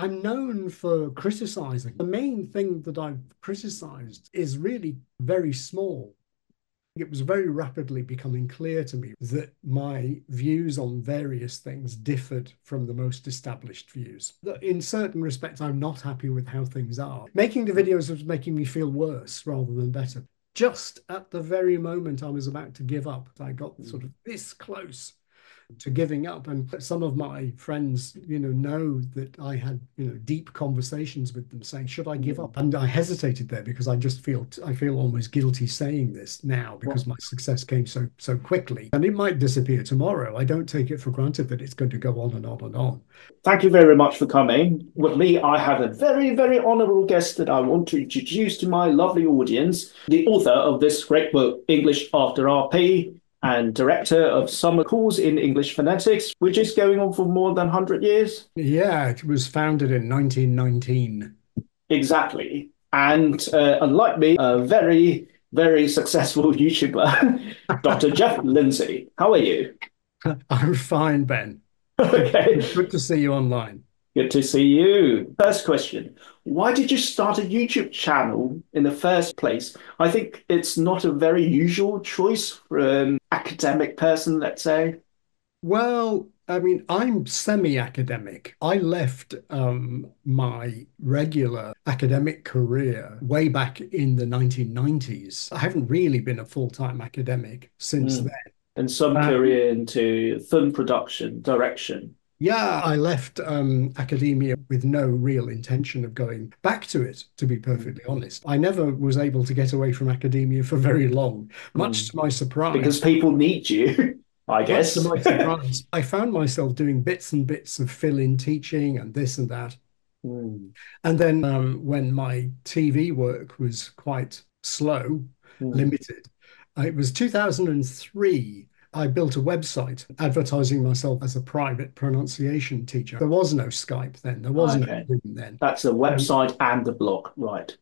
I'm known for criticizing. The main thing that I've criticized is really very small. It was very rapidly becoming clear to me that my views on various things differed from the most established views. In certain respects, I'm not happy with how things are. Making the videos was making me feel worse rather than better. Just at the very moment I was about to give up, I got sort of this close to giving up. And some of my friends, know that I had, deep conversations with them saying, should I give up? And I hesitated there because I feel almost guilty saying this now because my success came so quickly. And it might disappear tomorrow. I don't take it for granted that it's going to go on and on and on. Thank you very much for coming. With me, I have a very, very honourable guest that I want to introduce to my lovely audience, the author of this great book, English After RP, and director of summer course in English Phonetics, which is going on for more than 100 years. Yeah, it was founded in 1919. Exactly. And unlike me, a very, very successful YouTuber, Dr. Geoff Lindsey. How are you? I'm fine, Ben. Okay. Good to see you online. Good to see you. First question. Why did you start a YouTube channel in the first place? I think it's not a very usual choice for an academic person, let's say. Well, I mean, I'm semi-academic. I left my regular academic career way back in the 1990s. I haven't really been a full-time academic since then. And some career into film production, direction. Yeah, I left academia with no real intention of going back to it, to be perfectly honest. I never was able to get away from academia for very long, much to my surprise. Because people need you, I guess. Much to my surprise. I found myself doing bits and bits of fill-in teaching and this and that. And then when my TV work was quite slow, limited, it was 2003. I built a website advertising myself as a private pronunciation teacher. There was no Skype then. There was no Zoom then. That's the website and the blog, right?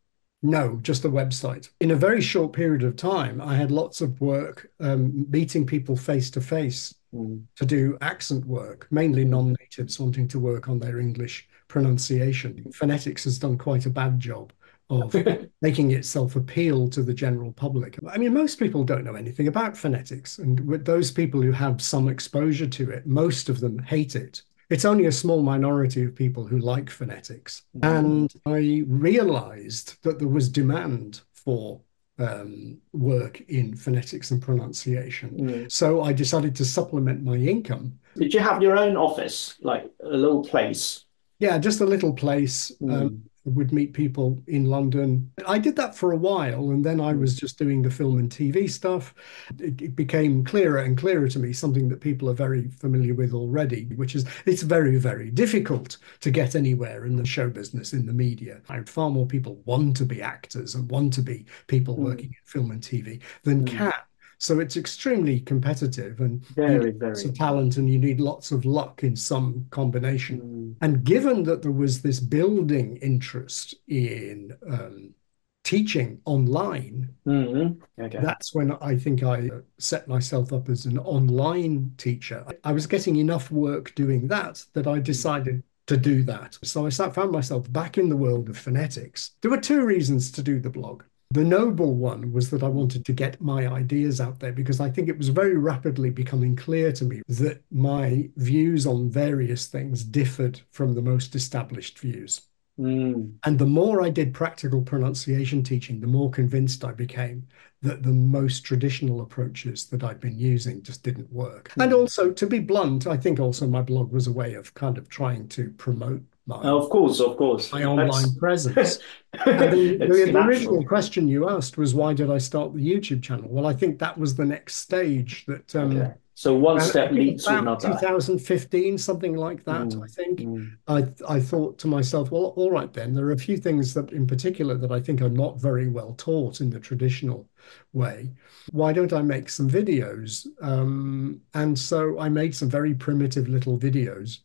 No, just the website. In a very short period of time, I had lots of work meeting people face to face to do accent work, mainly non-natives wanting to work on their English pronunciation. Phonetics has done quite a bad job of making itself appeal to the general public. I mean, most people don't know anything about phonetics, and with those people who have some exposure to it, most of them hate it. It's only a small minority of people who like phonetics. And I realized that there was demand for work in phonetics and pronunciation. So I decided to supplement my income. Did you have your own office, like a little place? Yeah, just a little place. Would meet people in London. I did that for a while, and then I was just doing the film and TV stuff. It became clearer and clearer to me, something that people are very familiar with already, which is it's very, very difficult to get anywhere in the show business, in the media. Far more people want to be actors and want to be people working in film and TV than can. So it's extremely competitive, and you need lots of talent and you need lots of luck in some combination. And given that there was this building interest in teaching online, that's when I think I set myself up as an online teacher. I was getting enough work doing that I decided to do that. So I found myself back in the world of phonetics. There were two reasons to do the blog. The noble one was that I wanted to get my ideas out there because I think it was very rapidly becoming clear to me that my views on various things differed from the most established views. And the more I did practical pronunciation teaching, the more convinced I became that the most traditional approaches that I'd been using just didn't work. And also, to be blunt, I think also my blog was a way of kind of trying to promote of course, my online presence. And the original question you asked was, why did I start the YouTube channel? Well, I think that was the next stage that so one step leads to another. 2015, something like that, I think. I thought to myself, well, all right then, there are a few things that in particular that I think are not very well taught in the traditional way. Why don't I make some videos? And so I made some very primitive little videos.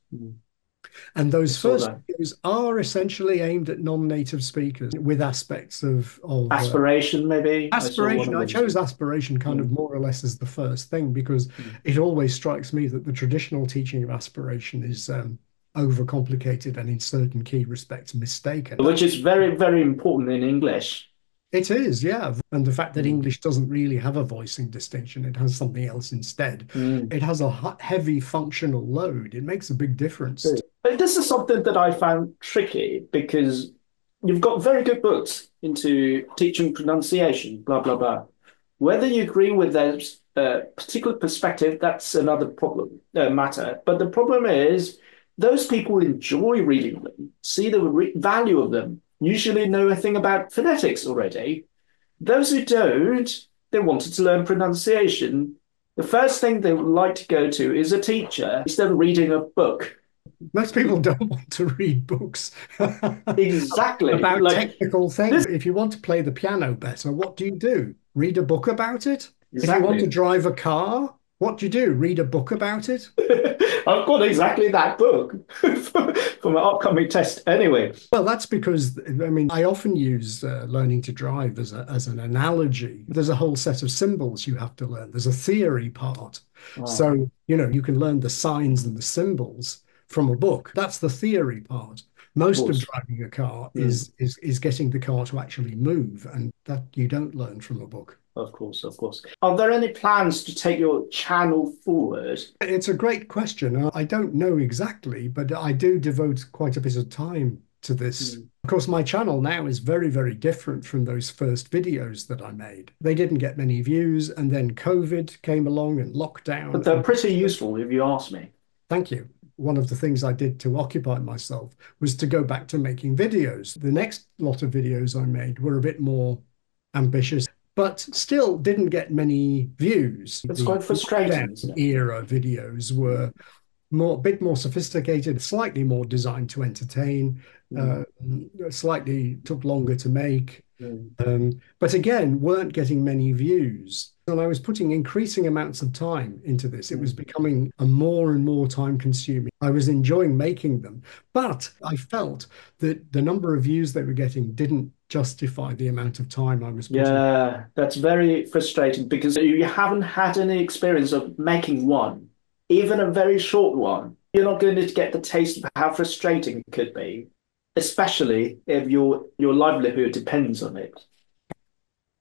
And those first videos are essentially aimed at non-native speakers with aspects of aspiration, maybe. Aspiration. I chose aspiration kind of more or less as the first thing because it always strikes me that the traditional teaching of aspiration is overcomplicated and in certain key respects mistaken. Which is very, very important in English. It is, yeah. And the fact that English doesn't really have a voicing distinction, it has something else instead. It has a heavy functional load. It makes a big difference. But this is something that I found tricky because you've got very good books into teaching pronunciation, blah, blah, blah. Whether you agree with their particular perspective, that's another matter. But the problem is those people enjoy reading them, see the value of them, usually know a thing about phonetics already. Those who don't, they wanted to learn pronunciation. The first thing they would like to go to is a teacher instead of reading a book. Most people don't want to read books Exactly. about technical things. If you want to play the piano better, what do? Read a book about it? Exactly. If you want to drive a car, what do? Read a book about it? I've got exactly that book for my upcoming test anyway. Well, that's because, I mean, I often use learning to drive as an analogy. There's a whole set of symbols you have to learn. There's a theory part. Wow. So, you can learn the signs and the symbols from a book. That's the theory part. Most of driving a car is getting the car to actually move, and that you don't learn from a book. Of course, of course. Are there any plans to take your channel forward? It's a great question. I don't know exactly, but I do devote quite a bit of time to this. Of course, my channel now is very, very different from those first videos that I made. They didn't get many views, and then COVID came along and lockdown. But they're pretty useful, if you ask me. Thank you. One of the things I did to occupy myself was to go back to making videos. The next lot of videos I made were a bit more ambitious, but still didn't get many views. It's quite frustrating. Era videos were a bit more sophisticated, slightly more designed to entertain, slightly took longer to make, but again, weren't getting many views. And I was putting increasing amounts of time into this. It was becoming a more and more time consuming. I was enjoying making them, but I felt that the number of views they were getting didn't justify the amount of time I was putting. Yeah, that's very frustrating because you haven't had any experience of making one, even a very short one. You're not going to get the taste of how frustrating it could be, especially if your livelihood depends on it.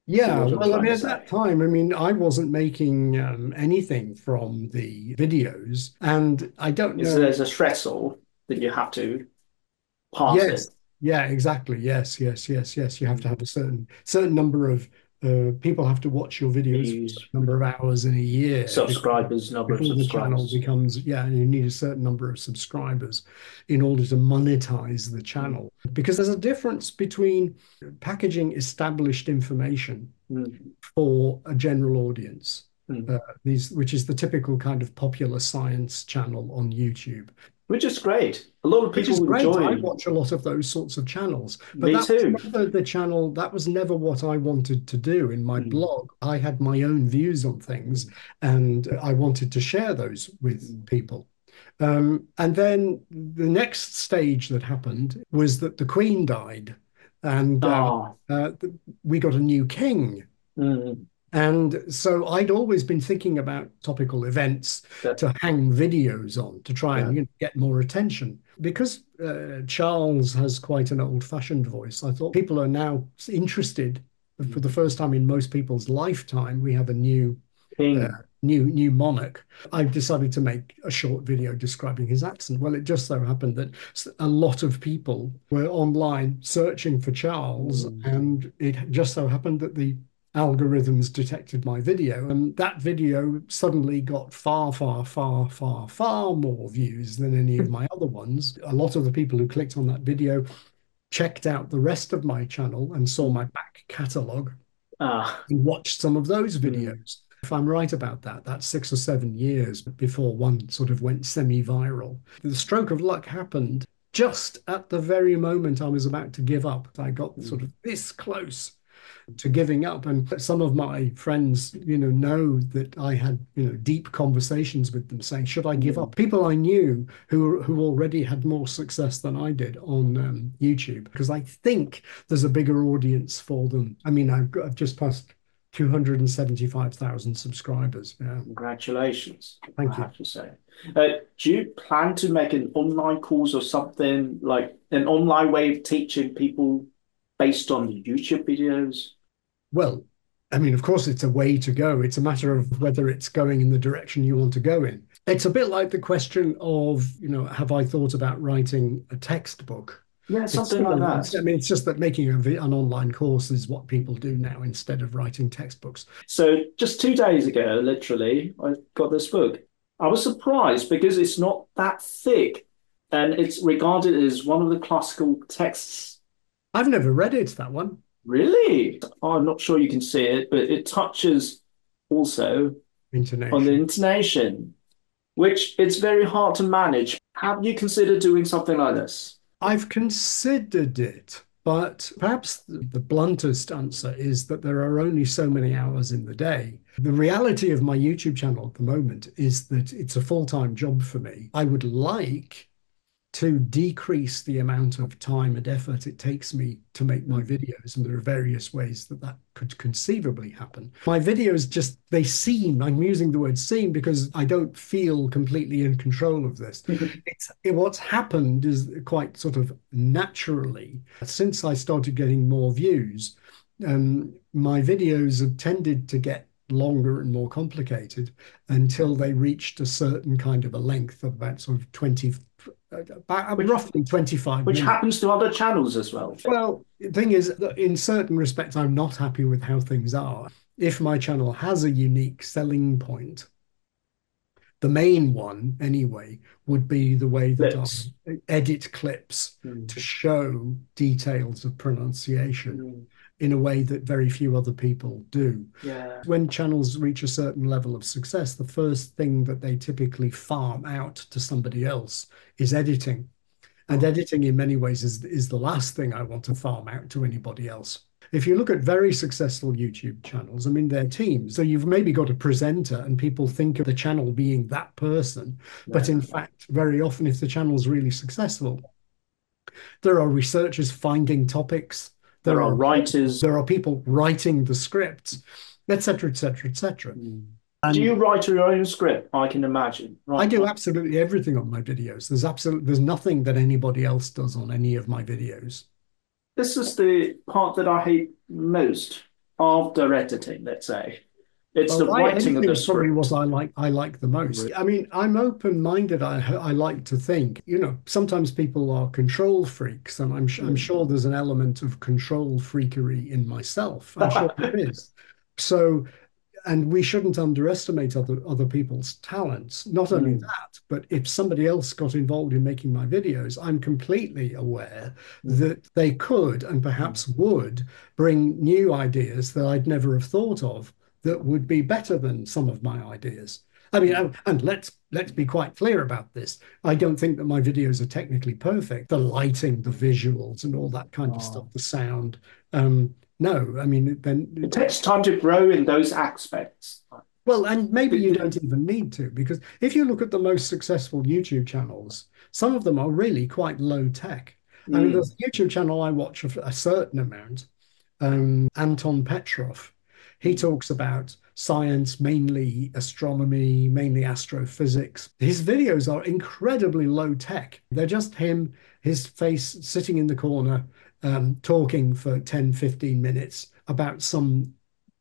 Yeah, well, I mean, at that time, I mean, I wasn't making anything from the videos, and I don't know. There's a stressor that you have to pass it. Yeah, exactly. Yes. You have to have a certain number of people have to watch your videos for a number of hours in a year. Subscribers, number of subscribers. The channel becomes, you need a certain number of subscribers in order to monetize the channel. Because there's a difference between packaging established information for a general audience, which is the typical kind of popular science channel on YouTube. Which is great. A lot of people enjoy. I watch a lot of those sorts of channels. But Me too. That was never what I wanted to do in my blog. I had my own views on things, and I wanted to share those with people. And then the next stage that happened was that the Queen died, and we got a new king. And so I'd always been thinking about topical events to hang videos on to try and get more attention. Because Charles has quite an old-fashioned voice, I thought people are now interested. For the first time in most people's lifetime, we have a new new monarch. I decided to make a short video describing his accent. Well, it just so happened that a lot of people were online searching for Charles, and it just so happened that the algorithms detected my video, and that video suddenly got far more views than any of my other ones. A lot of the people who clicked on that video checked out the rest of my channel and saw my back catalogue and watched some of those videos. If I'm right about that, that's 6 or 7 years before one sort of went semi-viral. The stroke of luck happened just at the very moment I was about to give up. I got sort of this close to giving up, and some of my friends know that I had deep conversations with them saying, should I give up? People I knew who already had more success than I did on YouTube, because I think there's a bigger audience for them. I mean, I've just passed 275,000 subscribers. Yeah. Congratulations, I Thank you. have to say. Do you plan to make an online course or something, like an online way of teaching people based on the YouTube videos? Well, I mean, of course, it's a way to go. It's a matter of whether it's going in the direction you want to go in. It's a bit like the question of, have I thought about writing a textbook? Yeah, It's something like similar. that. I mean, it's just that making an online course is what people do now instead of writing textbooks. So just 2 days ago, literally, I got this book. I was surprised because it's not that thick and it's regarded as one of the classical texts. I've never read it, that one. Really? I'm not sure you can see it, but it touches also on the Intonation. intonation, which it's very hard to manage. Have you considered doing something like this? I've considered it, but perhaps the bluntest answer is that there are only so many hours in the day. The reality of my YouTube channel at the moment is that it's a full-time job for me. I would like to decrease the amount of time and effort it takes me to make my videos. And there are various ways that that could conceivably happen. My videos just, they seem, I'm using the word seem because I don't feel completely in control of this. What's happened is quite sort of naturally, since I started getting more views, my videos have tended to get longer and more complicated until they reached a certain kind of a length of about sort of 20, roughly 25 Which minutes. happens to other channels as well. Well, the thing is that in certain respects, I'm not happy with how things are. If my channel has a unique selling point, the main one anyway, would be the way that I edit clips to show details of pronunciation in a way that very few other people do. Yeah. When channels reach a certain level of success, the first thing that they typically farm out to somebody else is editing. And editing in many ways is the last thing I want to farm out to anybody else. If you look at very successful YouTube channels, I mean, they're teams. So you've maybe got a presenter and people think of the channel being that person. But in fact, very often, if the channel's really successful, there are researchers finding topics. There are writers. There are people writing the scripts, etc., etc., etc. Do you write your own script? I can imagine. I do absolutely everything on my videos. There's nothing that anybody else does on any of my videos. This is the part that I hate most after editing, let's say. It's the writing of the script. Probably what I like the most. I mean, I'm open-minded. I like to think. Sometimes people are control freaks, and I'm sure there's an element of control freakery in myself. I'm sure there is. So, and we shouldn't underestimate other people's talents. Not only that, but if somebody else got involved in making my videos, I'm completely aware that they could and perhaps would bring new ideas that I'd never have thought of that would be better than some of my ideas. I mean, and let's be quite clear about this. I don't think that my videos are technically perfect. The lighting, the visuals, and all that kind of stuff, the sound. No, I mean, then it takes time to grow in those aspects. Well, and maybe you don't even need to, because if you look at the most successful YouTube channels, some of them are really quite low tech. I mean, there's a YouTube channel I watch a certain amount, Anton Petrov. He talks about science, mainly astronomy, mainly astrophysics. His videos are incredibly low tech. They're just him, his face sitting in the corner, talking for 10, 15 minutes about some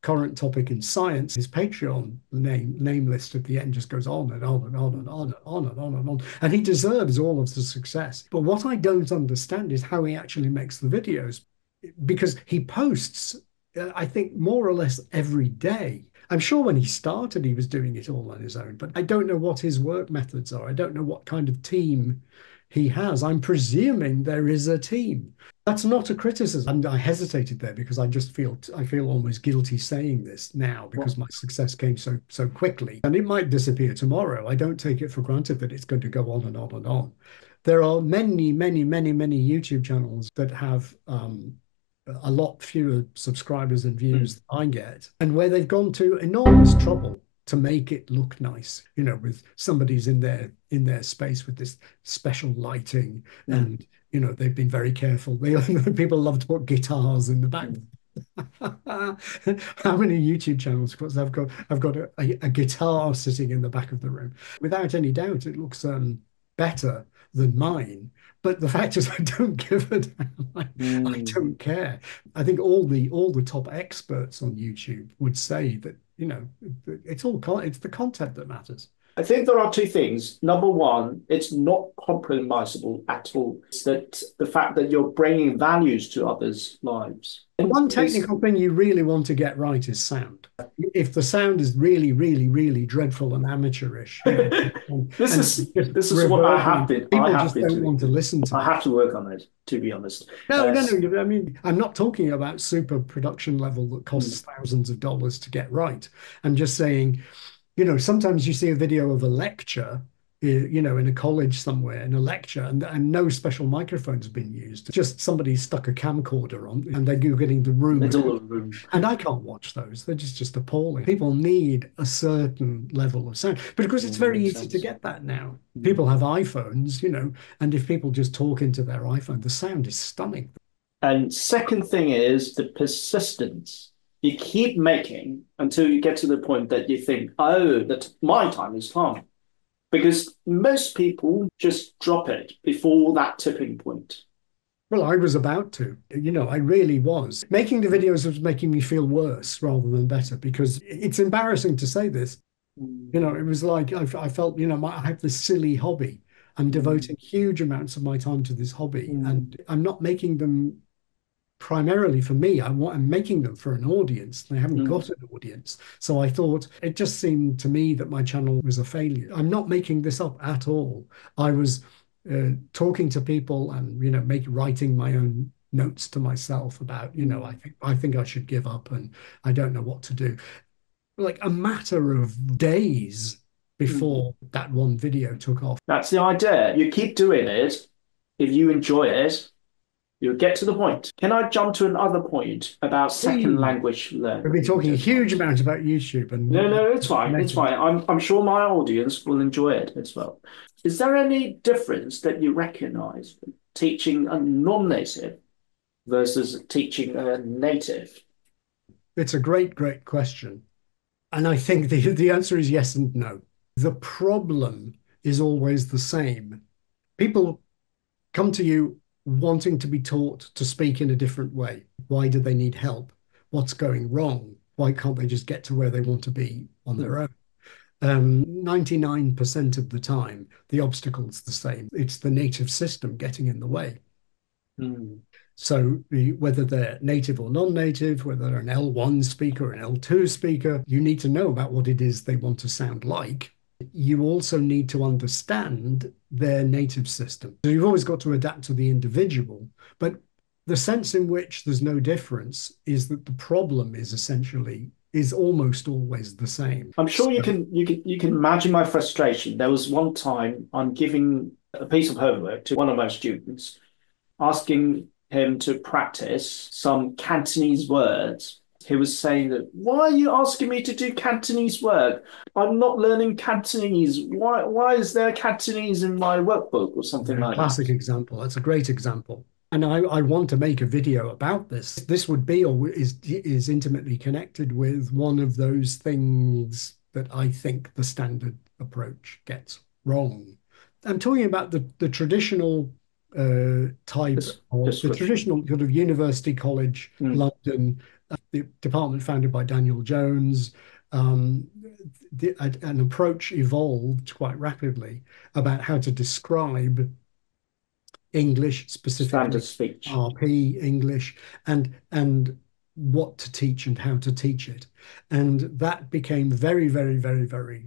current topic in science. His Patreon name list at the end just goes on and on and on and on and on and on and on. And he deserves all of the success. But what I don't understand is how he actually makes the videos, because he posts, I think, more or less every day. I'm sure when he started, he was doing it all on his own, but I don't know what his work methods are. I don't know what kind of team he has. I'm presuming there is a team. That's not a criticism. And I hesitated there because I feel almost guilty saying this now because my success came so quickly. And it might disappear tomorrow. I don't take it for granted that it's going to go on and on and on. There are many, many, many, many YouTube channels that have a lot fewer subscribers and views than I get, and where they've gone to enormous trouble to make it look nice, with somebody's in their space with this special lighting, and they've been very careful. People love to put guitars in the back. How many YouTube channels? Because I've got a guitar sitting in the back of the room. Without any doubt, it looks better than mine. But the fact is, I don't give a damn. I don't care. I think all the top experts on YouTube would say that, it's the content that matters. I think there are two things. Number one, it's not compromisable at all. It's that the fact that you're bringing values to others' lives. One technical thing you really want to get right is sound. If the sound is really, really, really dreadful and amateurish, this is what I have been. People just don't want to listen to. I have to work on it, to be honest. No. I mean, I'm not talking about super production level that costs thousands of dollars to get right. I'm just saying, sometimes you see a video of a lecture, in a college somewhere in a lecture, and no special microphones have been used. Just somebody stuck a camcorder on, and they're getting the room. And I can't watch those. They're just appalling. People need a certain level of sound, but of course it's very easy to get that now. People have iPhones, and if people just talk into their iPhone, the sound is stunning. And second thing is the persistence. You keep making until you get to the point that you think, oh, that my time is come. Because most people just drop it before that tipping point. Well, I was about to, I really was. Making the videos was making me feel worse rather than better, because it's embarrassing to say this. It was like I felt, I have this silly hobby. I'm devoting huge amounts of my time to this hobby, and I'm not making them primarily for me. I'm making them for an audience. They haven't got an audience. So I thought, it just seemed to me that my channel was a failure. I'm not making this up at all. I was talking to people and, writing my own notes to myself about, I think I should give up and I don't know what to do. Like a matter of days before that one video took off. That's the idea. You keep doing it. If you enjoy it, you'll get to the point. Can I jump to another point about second language learning? We've been talking a huge amount about YouTube. And no, it's fine. It's fine. I'm sure my audience will enjoy it as well. Is there any difference that you recognize teaching a non-native versus teaching a native? It's a great, great question. And I think the answer is yes and no. The problem is always the same. People come to you wanting to be taught to speak in a different way. Why do they need help? What's going wrong? Why can't they just get to where they want to be on their own? 99% of the time, the obstacle's the same. It's the native system getting in the way. So whether they're native or non-native, whether they're an L1 speaker or an L2 speaker, you need to know about what it is they want to sound like. You also need to understand their native system. So you've always got to adapt to the individual, but the sense in which there's no difference is that the problem is almost always the same. I'm sure you can imagine my frustration. There was one time I'm giving a piece of homework to one of my students, asking him to practice some Cantonese words. He was saying that, why are you asking me to do Cantonese work? I'm not learning Cantonese. Why is there Cantonese in my workbook or something like that? Classic example. That's a great example. And I want to make a video about this. This would be or is intimately connected with one of those things that I think the standard approach gets wrong. I'm talking about the traditional type, or the traditional sort of university college, London, the department founded by Daniel Jones. An approach evolved quite rapidly about how to describe English, specifically standard speech, RP English, and what to teach and how to teach it. And that became very, very, very, very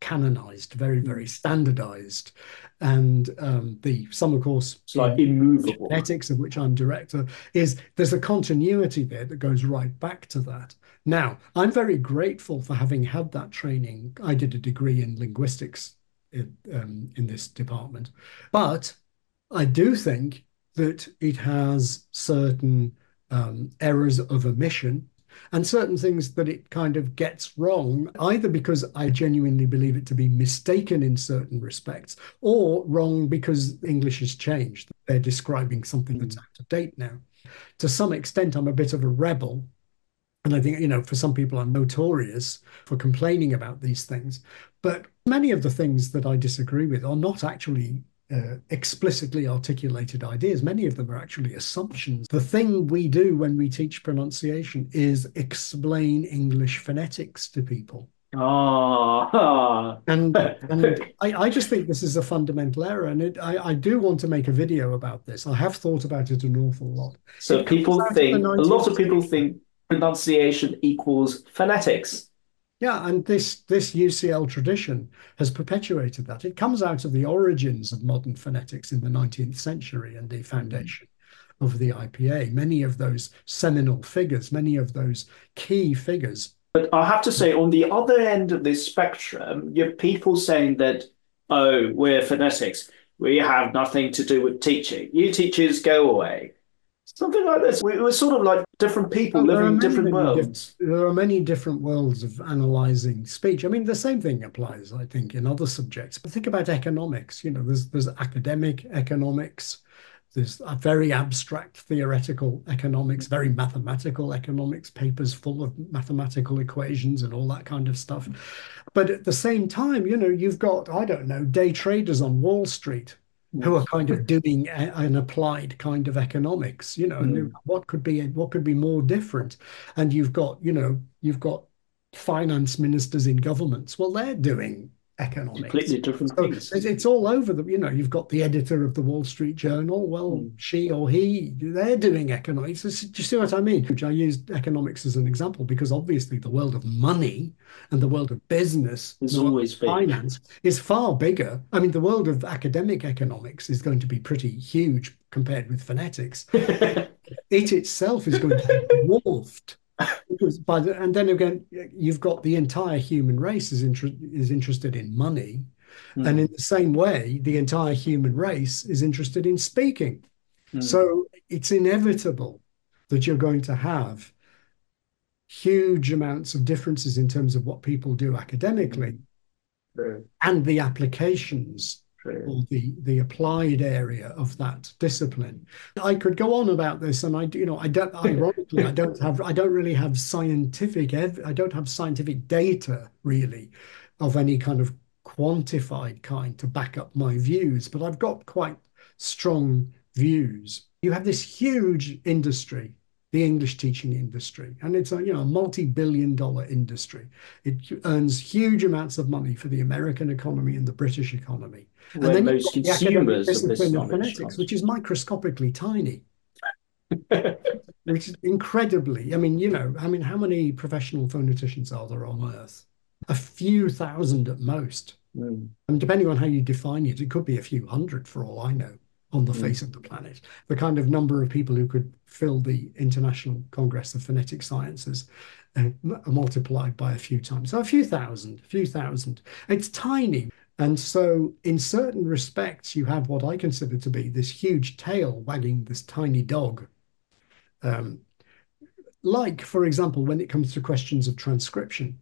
canonized, very, very standardized. And the summer course, it's like immovable. Phonetics, of which I'm director, there's a continuity there that goes right back to that. Now, I'm very grateful for having had that training. I did a degree in linguistics in this department, but I do think that it has certain errors of omission. and certain things that it kind of gets wrong, either because I genuinely believe it to be mistaken in certain respects, or wrong because English has changed. They're describing something that's out of date now. To some extent, I'm a bit of a rebel. And I think, for some people, I'm notorious for complaining about these things. But many of the things that I disagree with are not actually explicitly articulated ideas. Many of them are actually assumptions. The thing we do when we teach pronunciation is explain English phonetics to people. And I just think this is a fundamental error. And I do want to make a video about this. I have thought about it an awful lot. So a lot of people century. think pronunciation equals phonetics. Yeah, and this UCL tradition has perpetuated that. It comes out of the origins of modern phonetics in the 19th century and the foundation of the IPA. Many of those seminal figures, many of those key figures. But I have to say, on the other end of this spectrum, you have people saying that, oh, we're phonetics. We have nothing to do with teaching. You teachers go away. Something like this. We're sort of like different people living in different worlds. There are many different worlds of analyzing speech. I mean, the same thing applies, I think, in other subjects. But think about economics. There's academic economics. There's a very abstract theoretical economics, very mathematical economics, papers full of mathematical equations and all that kind of stuff. But at the same time, you've got, I don't know, day traders on Wall Street who are kind of doing an applied kind of economics, and what could be more different? And you've got finance ministers in governments. Well, they're doing economics. Completely different things. It's all over you've got the editor of the Wall Street Journal. Well, she or he, they're doing economics. Do you see what I mean? Which I used economics as an example because obviously the world of money and the world of business, it's always finance, is far bigger. I mean, the world of academic economics is going to be pretty huge compared with phonetics. It itself is going to be dwarfed. And then again, you've got the entire human race is interested in money. And in the same way, the entire human race is interested in speaking. So it's inevitable that you're going to have huge amounts of differences in terms of what people do academically and the applications or the applied area of that discipline. I could go on about this, and I don't ironically I don't really have scientific data really of any kind of quantified kind to back up my views, but I've got quite strong views. You have this huge industry, the English teaching industry, and it's a multi-billion-dollar industry. It earns huge amounts of money for the American economy and the British economy. And then most consumers of this knowledge, phonetics, which is microscopically tiny, which is incredibly. How many professional phoneticians are there on Earth? A few thousand at most. And depending on how you define it, it could be a few hundred for all I know on the face of the planet. The kind of number of people who could fill the International Congress of Phonetic Sciences multiplied by a few times. So a few thousand. It's tiny. And so in certain respects, you have what I consider to be this huge tail wagging this tiny dog. Like, for example, when it comes to questions of transcription.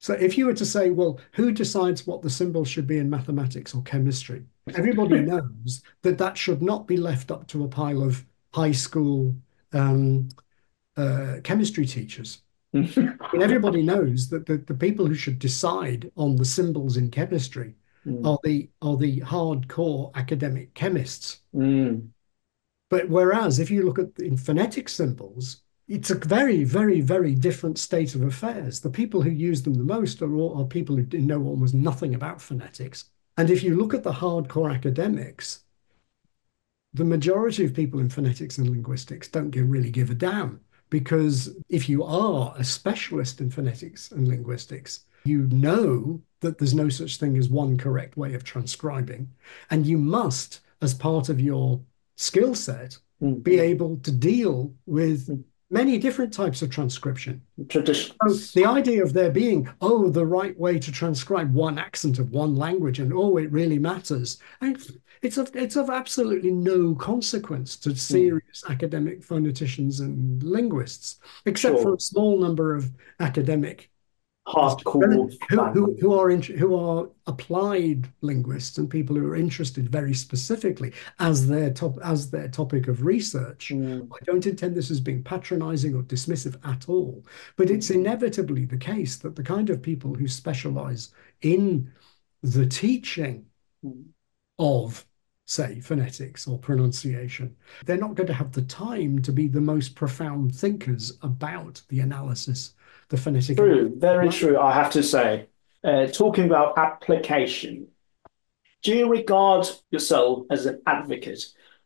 So if you were to say, well, who decides what the symbols should be in mathematics or chemistry? Everybody knows that should not be left up to a pile of high school chemistry teachers. And everybody knows that the people who should decide on the symbols in chemistry are the hardcore academic chemists. But whereas if you look at in phonetic symbols, it's a very, very, very different state of affairs. The people who use them the most are people who know almost nothing about phonetics. And if you look at the hardcore academics, the majority of people in phonetics and linguistics don't really give a damn. Because if you are a specialist in phonetics and linguistics, you know that there's no such thing as one correct way of transcribing. And you must, as part of your skill set, be able to deal with many different types of transcription. Traditions. So the idea of there being, the right way to transcribe one accent of one language and, it really matters. And it's of absolutely no consequence to serious academic phoneticians and linguists, except for Sure. a small number of academic Hardcore fan. who are applied linguists and people who are interested very specifically as their topic of research. Mm, I don't intend this as being patronizing or dismissive at all, but it's inevitably the case that the kind of people who specialize in the teaching mm. of, say, phonetics or pronunciation, they're not going to have the time to be the most profound thinkers about the analysis, the phonetic analysis. True, very true, I have to say. Talking about application, do you regard yourself as an advocate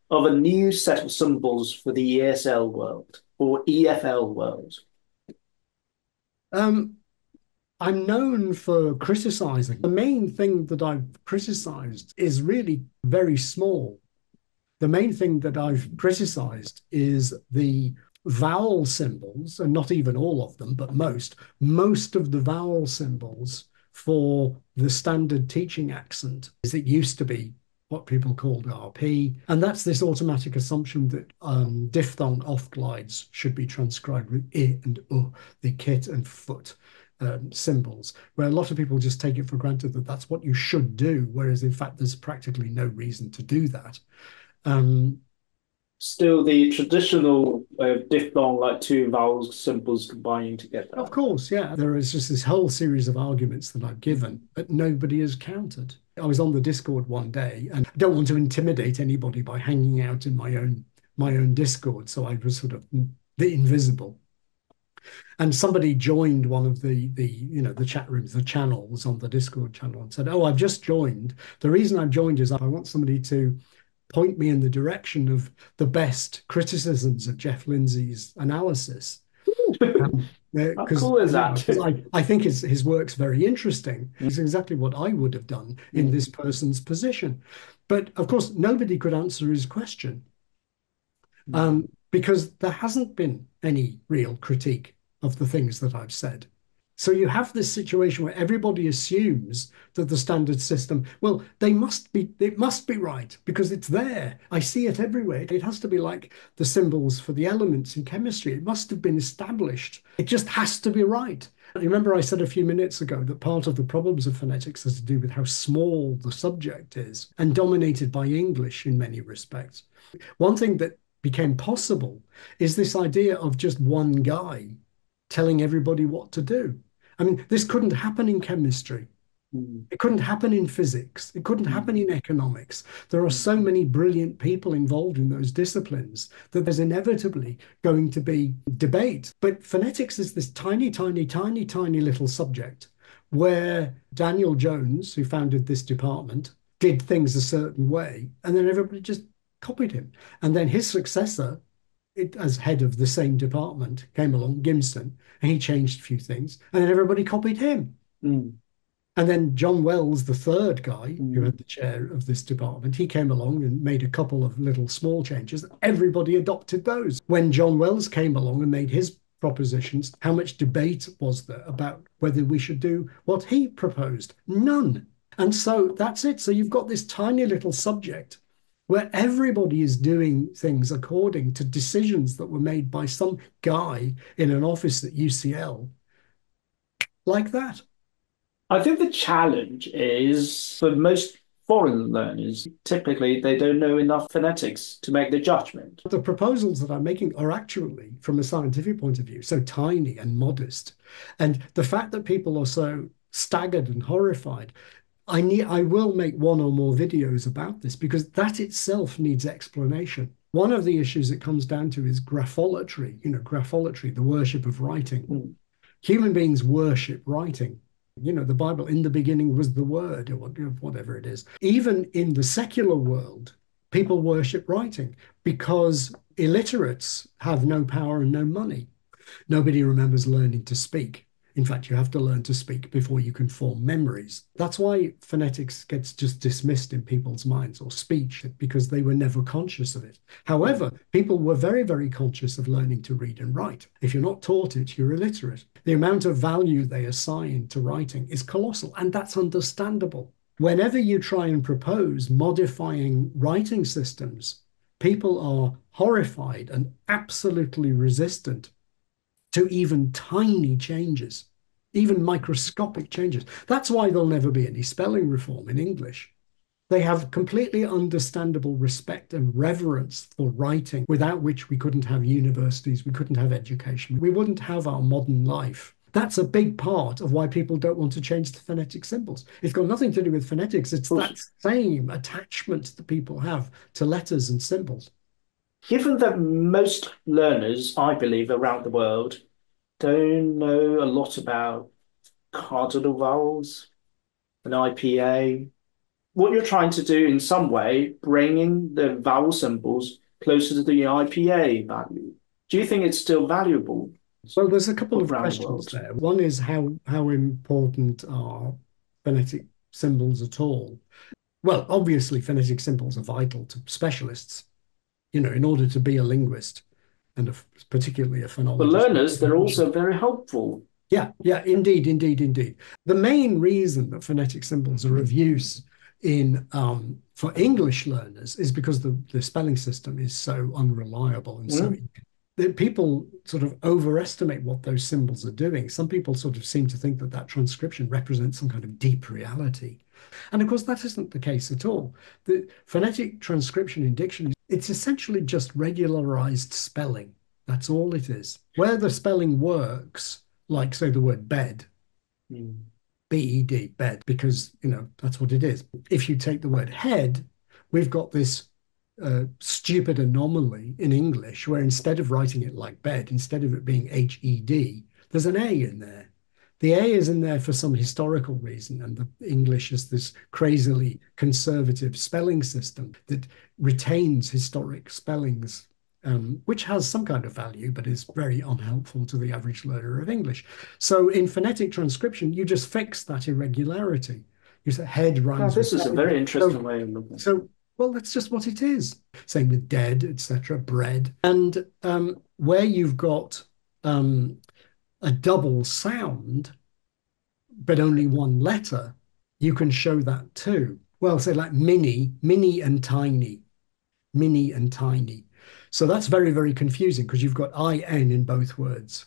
of a new set of symbols for the ESL world or EFL world? Um, I'm known for criticizing. The main thing that I've criticized is really very small. The main thing that I've criticized is the vowel symbols, and not even all of them, but most of the vowel symbols for the standard teaching accent is it used to be what people called RP. And that's this automatic assumption that diphthong off glides should be transcribed with I and U, the kit and foot symbols, where a lot of people just take it for granted that that's what you should do, whereas in fact there's practically no reason to do that. Still the traditional diphthong, like two vowel symbols combining together. Of course, yeah, there is just this whole series of arguments that I've given, but nobody has countered. I was on the Discord one day, and I don't want to intimidate anybody by hanging out in my own Discord, so I was sort of the invisible. And somebody joined one of the chat rooms, the channels on the Discord channel, and said, "Oh, I've just joined. The reason I've joined is I want somebody to point me in the direction of the best criticisms of Geoff Lindsey's analysis." How Because cool is that? I think his work's very interesting. It's exactly what I would have done in this person's position. But of course, nobody could answer his question because there hasn't been any real critique of the things that I've said. So you have this situation where everybody assumes that the standard system, well, it must be right because it's there. I see it everywhere. It has to be like the symbols for the elements in chemistry. It must have been established. It just has to be right. Remember I said a few minutes ago that part of the problems of phonetics has to do with how small the subject is and dominated by English in many respects. One thing that became possible is this idea of just one guy telling everybody what to do. I mean, this couldn't happen in chemistry. It couldn't happen in physics. It couldn't happen in economics. There are so many brilliant people involved in those disciplines that there's inevitably going to be debate. But phonetics is this tiny, tiny, tiny, tiny little subject where Daniel Jones, who founded this department, did things a certain way, and then everybody just copied him. And then his successor, as head of the same department, came along, Gimson, and he changed a few things, and then everybody copied him. And then John Wells, the third guy who had the chair of this department, he came along and made a couple of little small changes. Everybody adopted those. When John Wells came along and made his propositions, how much debate was there about whether we should do what he proposed? None. And so that's it. So you've got this tiny little subject where everybody is doing things according to decisions that were made by some guy in an office at UCL, like that. I think the challenge is for most foreign learners, typically they don't know enough phonetics to make the judgment. The proposals that I'm making are actually, from a scientific point of view, so tiny and modest. And the fact that people are so staggered and horrified, I will make one or more videos about this because that itself needs explanation. One of the issues it comes down to is grapholatry, grapholatry, the worship of writing. Human beings worship writing. The Bible, in the beginning was the word, or whatever it is. Even in the secular world, people worship writing because illiterates have no power and no money. Nobody remembers learning to speak. In fact, you have to learn to speak before you can form memories. That's why phonetics gets just dismissed in people's minds, or speech, because they were never conscious of it. However, people were very, very conscious of learning to read and write. If you're not taught it, you're illiterate. The amount of value they assign to writing is colossal, and that's understandable. Whenever you try and propose modifying writing systems, people are horrified and absolutely resistant to even tiny changes, even microscopic changes. That's why there'll never be any spelling reform in English. They have completely understandable respect and reverence for writing, without which we couldn't have universities, we couldn't have education, we wouldn't have our modern life. That's a big part of why people don't want to change the phonetic symbols. It's got nothing to do with phonetics. It's that same attachment that people have to letters and symbols. Given that most learners, I believe, around the world don't know a lot about cardinal vowels and IPA, what you're trying to do in some way, bringing the vowel symbols closer to the IPA value. Do you think it's still valuable? Well, there's a couple of questions there. One is how important are phonetic symbols at all? Well, obviously, phonetic symbols are vital to specialists. In order to be a linguist and particularly a phonologist. For learners, they're also very helpful. Yeah, indeed, indeed, indeed. The main reason that phonetic symbols are of use for English learners is because the spelling system is so unreliable and so people sort of overestimate what those symbols are doing. Some people sort of seem to think that transcription represents some kind of deep reality. And of course, that isn't the case at all. The phonetic transcription in dictionaries, it's essentially just regularized spelling. That's all it is. Where the spelling works, like say the word bed, B-E-D, bed, because that's what it is. If you take the word head, we've got this stupid anomaly in English where instead of writing it like bed, instead of it being H-E-D, there's an A in there. The A is in there for some historical reason, and the English is this crazily conservative spelling system that retains historic spellings, which has some kind of value, but is very unhelpful to the average learner of English. So in phonetic transcription, you just fix that irregularity. You say head rhymes. This is a very interesting way of looking. So, well, that's just what it is. Same with dead, etc., bread. And where you've got a double sound, but only one letter, you can show that too. Well, say like mini and tiny, mini and tiny. So that's very, very confusing because you've got I-N in both words,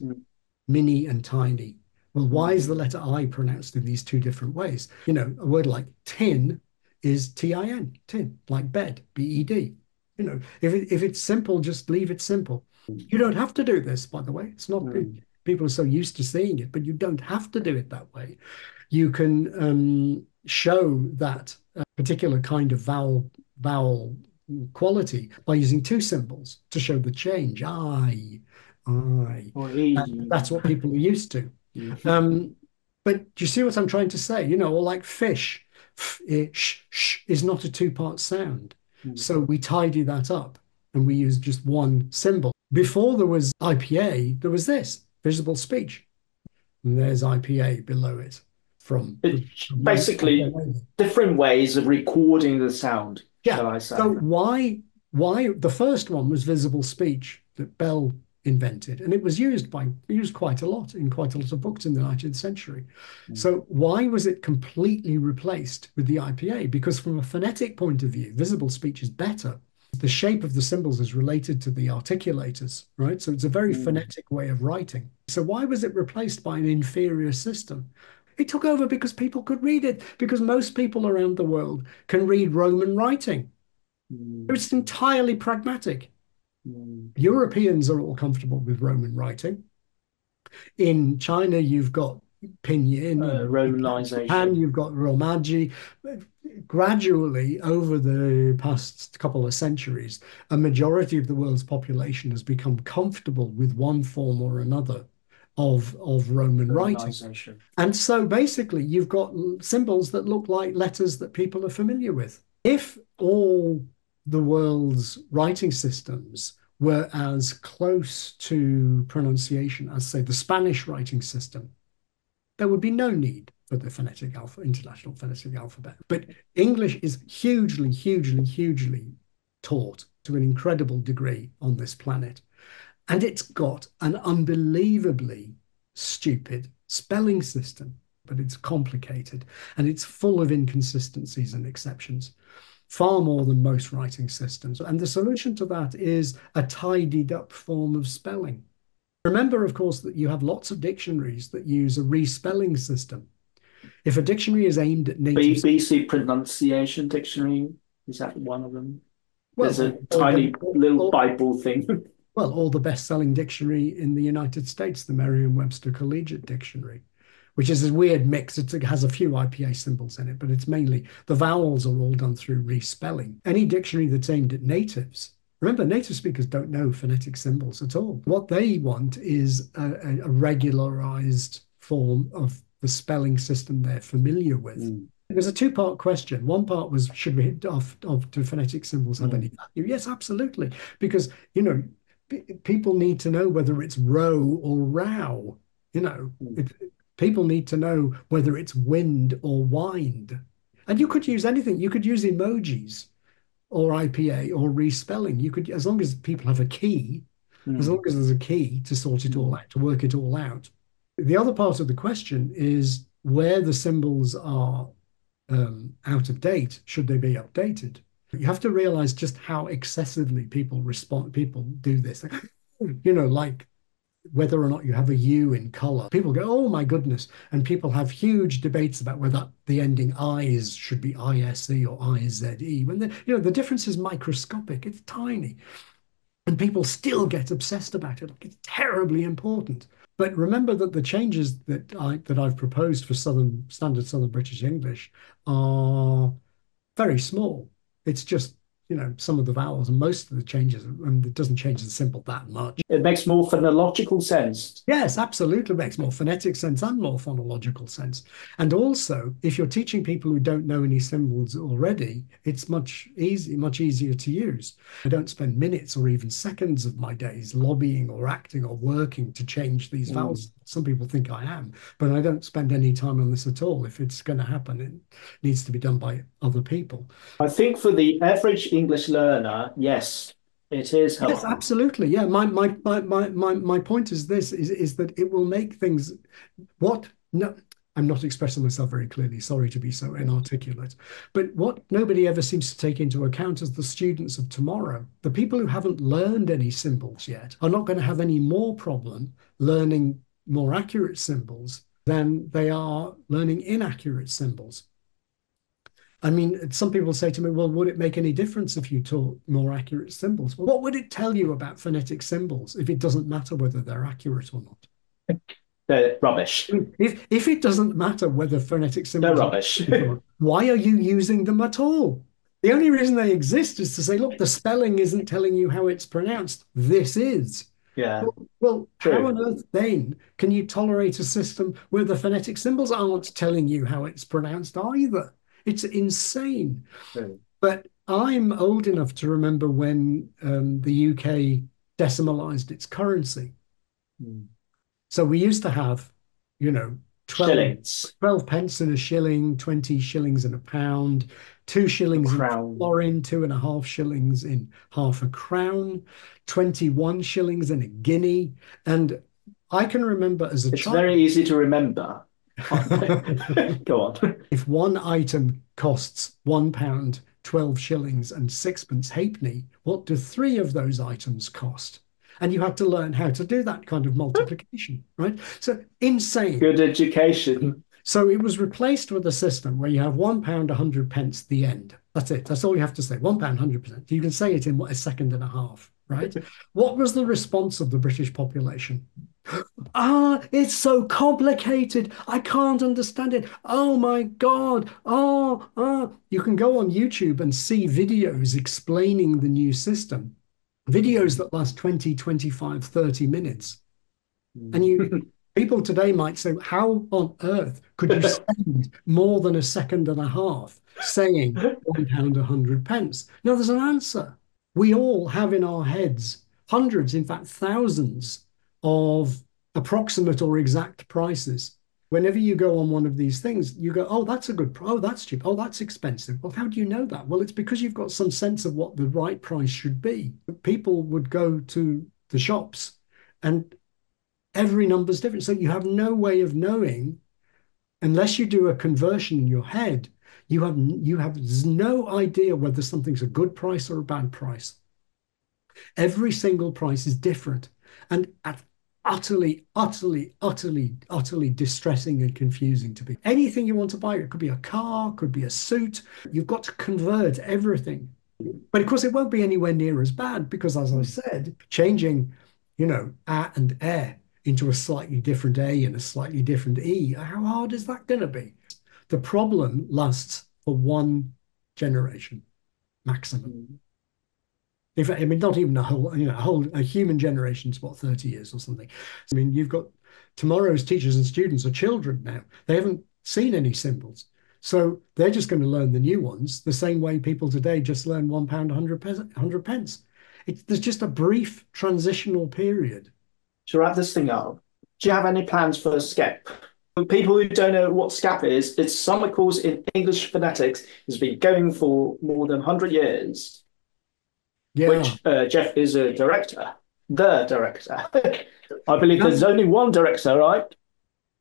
mini and tiny. Well, why is the letter I pronounced in these two different ways? A word like tin is T-I-N, tin, like bed, B-E-D. If it's simple, just leave it simple. You don't have to do this, by the way. It's not people are so used to seeing it, but you don't have to do it that way. You can show that particular kind of vowel quality by using two symbols to show the change. I. That's what people are used to. But do you see what I'm trying to say? Or like fish, sh is not a two-part sound. So we tidy that up and we use just one symbol. Before there was IPA, there was this, visible speech. And there's IPA below it. From basically different ways of recording the sound, shall I say. So why the first one was visible speech that Bell invented, and it was used quite a lot in quite a lot of books in the 19th century. So why was it completely replaced with the IPA? Because from a phonetic point of view, visible speech is better. The shape of the symbols is related to the articulators, right? So it's a very phonetic way of writing. So why was it replaced by an inferior system? It took over because people could read it, because most people around the world can read Roman writing. It's entirely pragmatic. Europeans are all comfortable with Roman writing. In China, you've got pinyin, Romanization. Japan, you've got romaji. Gradually, over the past couple of centuries, a majority of the world's population has become comfortable with one form or another of Roman writing. And so basically, you've got symbols that look like letters that people are familiar with. If all the world's writing systems were as close to pronunciation as, say, the Spanish writing system, there would be no need for the International Phonetic Alphabet. But English is hugely, hugely, hugely taught to an incredible degree on this planet. And it's got an unbelievably stupid spelling system. but it's complicated and it's full of inconsistencies and exceptions, far more than most writing systems. And the solution to that is a tidied up form of spelling. Remember, of course, that you have lots of dictionaries that use a respelling system. If a dictionary is aimed at native... BBC Pronunciation Dictionary, is that one of them? Well, there's a tiny little Bible thing. Well, or the best-selling dictionary in the United States, the Merriam-Webster Collegiate Dictionary, which is a weird mix. It has a few IPA symbols in it, but it's mainly the vowels are all done through respelling. Any dictionary that's aimed at natives, remember, native speakers don't know phonetic symbols at all. What they want is a regularized form of the spelling system they're familiar with. It was a two-part question. One part was, should we do phonetic symbols have any value? Yes, absolutely. Because, you know, people need to know whether it's row or row. You know, people need to know whether it's wind or wind. And you could use anything. You could use emojis or IPA or respelling. You could, as long as people have a key, as long as there's a key to sort it all out, to work it all out. The other part of the question is where the symbols are out of date, should they be updated? You have to realize just how excessively people do this. You know, like whether or not you have a U in color. People go, oh my goodness. And people have huge debates about whether the ending I's should be ISE or IZE. When the difference is microscopic, it's tiny. And people still get obsessed about it. Like it's terribly important. But remember that the changes that I've proposed for standard Southern British English are very small. It's just, you know, some of the vowels and most of the changes, and it doesn't change the symbol that much. It makes more phonological sense. Yes, absolutely. It makes more phonetic sense and more phonological sense. And also, if you're teaching people who don't know any symbols already, it's much easier to use. I don't spend minutes or even seconds of my days lobbying or acting or working to change these vowels. Some people think I am, but I don't spend any time on this at all. If it's going to happen, it needs to be done by other people. I think for the average English learner, yes, it is helpful. Yes, absolutely. Yeah, my point is this: is that it will make things. No, I'm not expressing myself very clearly. Sorry to be so inarticulate. But what nobody ever seems to take into account is the students of tomorrow. The people who haven't learned any symbols yet are not going to have any more problem learning more accurate symbols than they are learning inaccurate symbols. I mean, some people say to me, well, would it make any difference if you taught more accurate symbols? Well, what would it tell you about phonetic symbols if it doesn't matter whether they're accurate or not? They're rubbish. If it doesn't matter whether phonetic symbols are rubbish, why are you using them at all? The only reason they exist is to say, look, the spelling isn't telling you how it's pronounced. This is. Yeah. Well, how on earth then can you tolerate a system where the phonetic symbols aren't telling you how it's pronounced either? It's insane. But I'm old enough to remember when the UK decimalized its currency. So we used to have, you know, 12 pence in a shilling, 20 shillings in a pound, 2 shillings in a florin, 2.5 shillings in half a crown, 21 shillings in a guinea. And I can remember as a child. It's very easy to remember. Go on. If one item costs £1, 12 shillings and 6pence halfpenny, what do 3 of those items cost? And you had to learn how to do that kind of multiplication, right? So insane. Good education. So it was replaced with a system where you have £1, 100 pence, the end. That's it. That's all you have to say. £1, 100%. You can say it in a second and a half, right? What was the response of the British population? It's so complicated. I can't understand it. Oh my God. You can go on YouTube and see videos explaining the new system. Videos that last 20, 25, 30 minutes. And people today might say, how on earth could you spend more than a second and a half saying £1, 100 pence? Now there's an answer. We all have in our heads hundreds, in fact, thousands of approximate or exact prices. Whenever you go on one of these things, you go, oh, that's a good price. Oh, that's cheap. Oh, that's expensive. Well, how do you know that? Well, it's because you've got some sense of what the right price should be. People would go to the shops and every number's different. So you have no way of knowing. Unless you do a conversion in your head, you have no idea whether something's a good price or a bad price. Every single price is different and utterly, utterly, utterly, utterly distressing and confusing to be. Anything you want to buy, it could be a car, could be a suit. You've got to convert everything. But of course, it won't be anywhere near as bad because, as I said, changing, a and air into a slightly different A and a slightly different E, how hard is that going to be? The problem lasts for one generation maximum. In fact, I mean, not even a human generation's what, 30 years or something. I mean, you've got tomorrow's teachers and students are children now. They haven't seen any symbols. So they're just going to learn the new ones the same way people today just learn £1, 100 pence. There's just a brief transitional period. To wrap this thing up, do you have any plans for SCEP? For people who don't know what SCEP is, it's summer course in English phonetics. It's been going for more than 100 years. Yeah. Which Geoff is a director, the director. I believe there's only one director, right?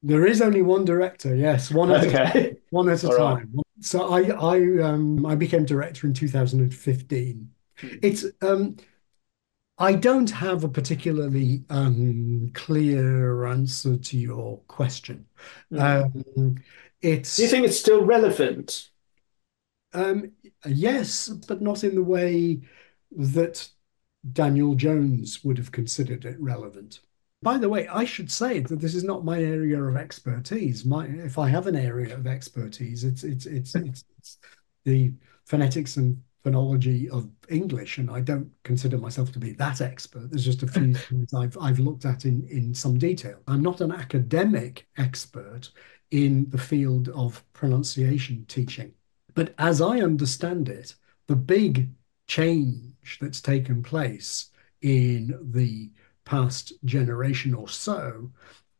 There is only one director, yes, one at a time. One at a time. Right. So I became director in 2015. It's I don't have a particularly clear answer to your question. Do you think it's still relevant? Yes, but not in the way that Daniel Jones would have considered it relevant. By the way, I should say that this is not my area of expertise. If I have an area of expertise, it's the phonetics and phonology of English, and I don't consider myself to be that expert. There's just a few things I've looked at in some detail. I'm not an academic expert in the field of pronunciation teaching, but as I understand it, the big change that's taken place in the past generation or so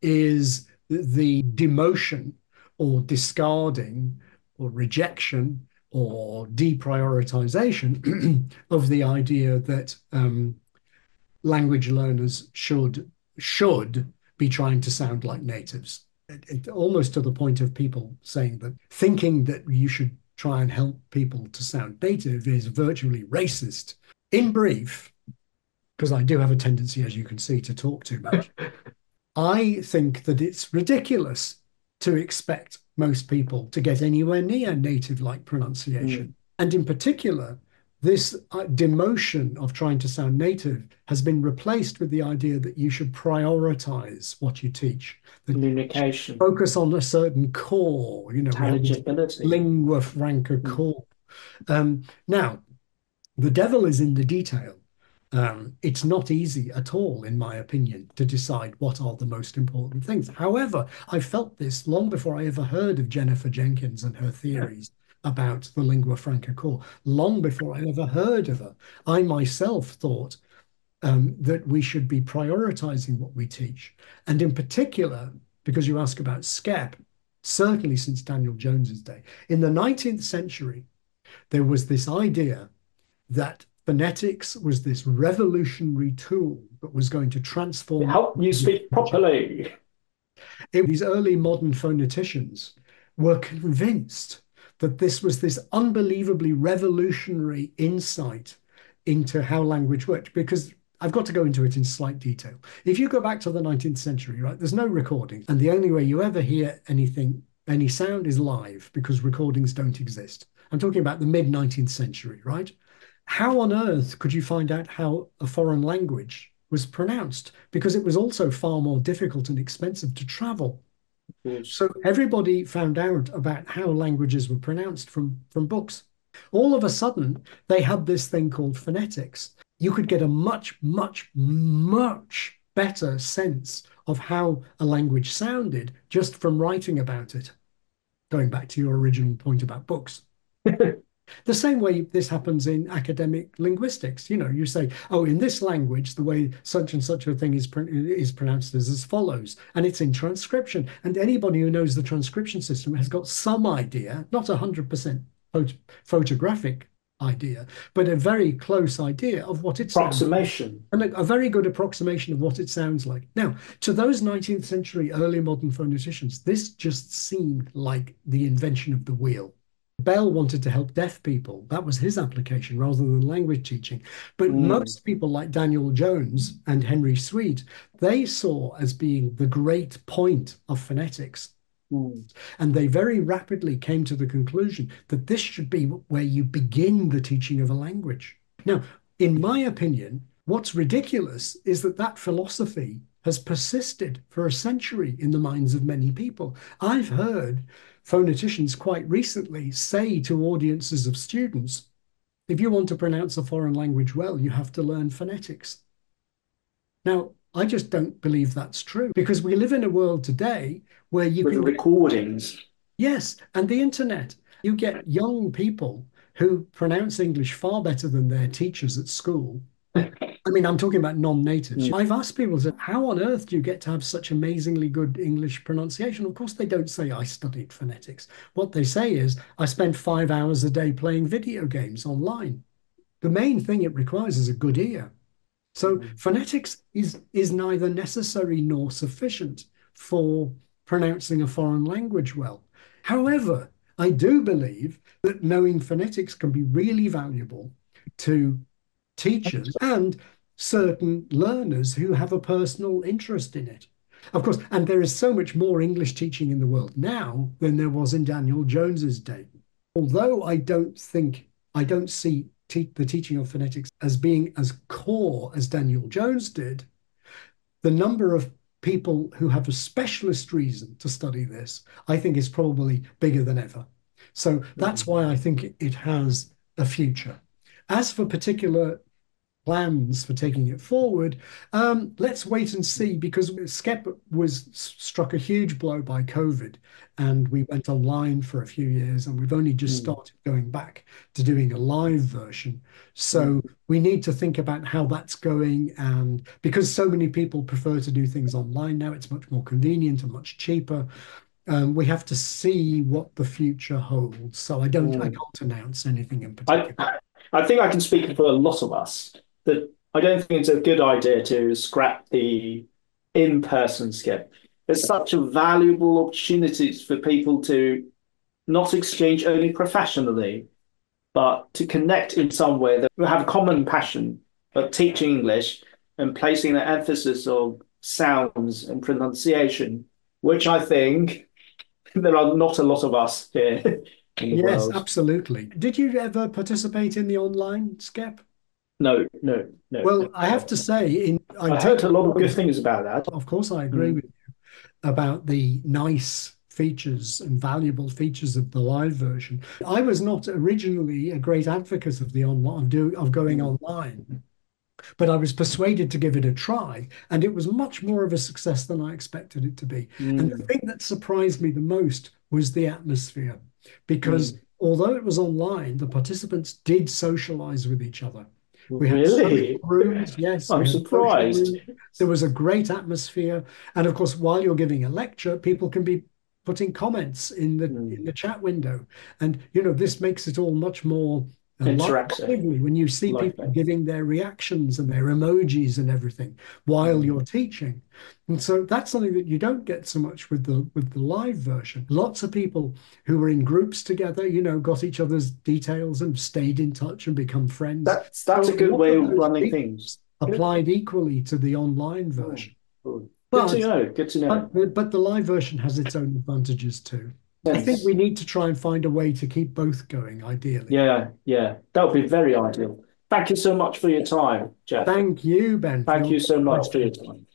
is the demotion or discarding or rejection or deprioritization of the idea that language learners should be trying to sound like natives. Almost to the point of people saying that thinking that you should try and help people to sound native is virtually racist. In brief, because I do have a tendency, as you can see, to talk too much, I think that it's ridiculous to expect most people to get anywhere near native-like pronunciation. And in particular, this demotion of trying to sound native has been replaced with the idea that you should prioritize what you teach. Communication. Focus on a certain core, intelligibility. Lingua franca core. Now, the devil is in the detail. It's not easy at all, in my opinion, to decide what are the most important things. However, I felt this long before I ever heard of Jennifer Jenkins and her theories about the lingua franca core. Long before I ever heard of her, I myself thought that we should be prioritizing what we teach. And in particular, because you ask about SCEP, certainly since Daniel Jones's day, in the 19th century, there was this idea that phonetics was this revolutionary tool that was going to transform. Help you speak properly. These early modern phoneticians were convinced that this was this unbelievably revolutionary insight into how language worked, because I've got to go into it in slight detail. If you go back to the 19th century, right, there's no recordings, and the only way you ever hear anything, any sound, is live, because recordings don't exist. I'm talking about the mid-19th century, right? How on earth could you find out how a foreign language was pronounced? Because it was also far more difficult and expensive to travel. So everybody found out about how languages were pronounced from books. All of a sudden, they had this thing called phonetics. You could get a much, much, much better sense of how a language sounded just from writing about it. Going back to your original point about books. The same way this happens in academic linguistics. You say, oh, in this language, the way such and such a thing is pronounced is as follows, and it's in transcription. And anybody who knows the transcription system has got some idea, not 100% photographic idea, but a very close idea of what it sounds like. Approximation. And a very good approximation of what it sounds like. Now, to those 19th century early modern phoneticians, this just seemed like the invention of the wheel. Bell wanted to help deaf people. That was his application rather than language teaching. But most people like Daniel Jones and Henry Sweet, they saw as being the great point of phonetics. And they very rapidly came to the conclusion that this should be where you begin the teaching of a language. Now, in my opinion, what's ridiculous is that that philosophy has persisted for a century in the minds of many people. I've heard phoneticians quite recently say to audiences of students, if you want to pronounce a foreign language well, you have to learn phonetics. Now, I just don't believe that's true, because we live in a world today where you with can the recordings. Yes, and the internet. You get young people who pronounce English far better than their teachers at school. I mean, I'm talking about non-natives. I've asked people, how on earth do you get to have such amazingly good English pronunciation? Of course, they don't say, I studied phonetics. What they say is, I spend 5 hours a day playing video games online. The main thing it requires is a good ear. So phonetics is neither necessary nor sufficient for pronouncing a foreign language well. However, I do believe that knowing phonetics can be really valuable to teachers and certain learners who have a personal interest in it. Of course, and there is so much more English teaching in the world now than there was in Daniel Jones's day. Although I don't see the teaching of phonetics as being as core as Daniel Jones did, the number of people who have a specialist reason to study this, I think, is probably bigger than ever. So that's why I think it has a future. As for particular plans for taking it forward, let's wait and see, because SCEP was struck a huge blow by COVID, and we went online for a few years, and we've only just started going back to doing a live version. So we need to think about how that's going, and because so many people prefer to do things online now, it's much more convenient and much cheaper. We have to see what the future holds. So I can't announce anything in particular. I think I can speak for a lot of us that I don't think it's a good idea to scrap the in-person SCEP. There's such a valuable opportunities for people to not exchange only professionally, but to connect in some way that have a common passion of teaching English and placing the emphasis on sounds and pronunciation, which I think there are not a lot of us here in the Yes, world. absolutely. Did you ever participate in the online SCEP? No. Well, I have to say, I heard a lot of good things about that. Of course, I agree with you about the nice features and valuable features of the live version. I was not originally a great advocate of the online of going online, but I was persuaded to give it a try, and it was much more of a success than I expected it to be. And the thing that surprised me the most was the atmosphere, because although it was online, the participants did socialize with each other. We had Really? rooms, yes. I'm surprised. There was a great atmosphere, and of course, while you're giving a lecture, people can be putting comments in the chat window, and this makes it all much more lively when you see people giving their reactions and their emojis and everything while you're teaching. And so that's something that you don't get so much with the live version. Lots of people who were in groups together, got each other's details and stayed in touch and become friends. That's a good way of running things. Applied equally to the online version. Good to know. But the live version has its own advantages too. Yes. I think we need to try and find a way to keep both going, ideally. Yeah. That would be very ideal. Thank you so much for your time, Geoff. Thank you, Ben. Thank you so much for your time.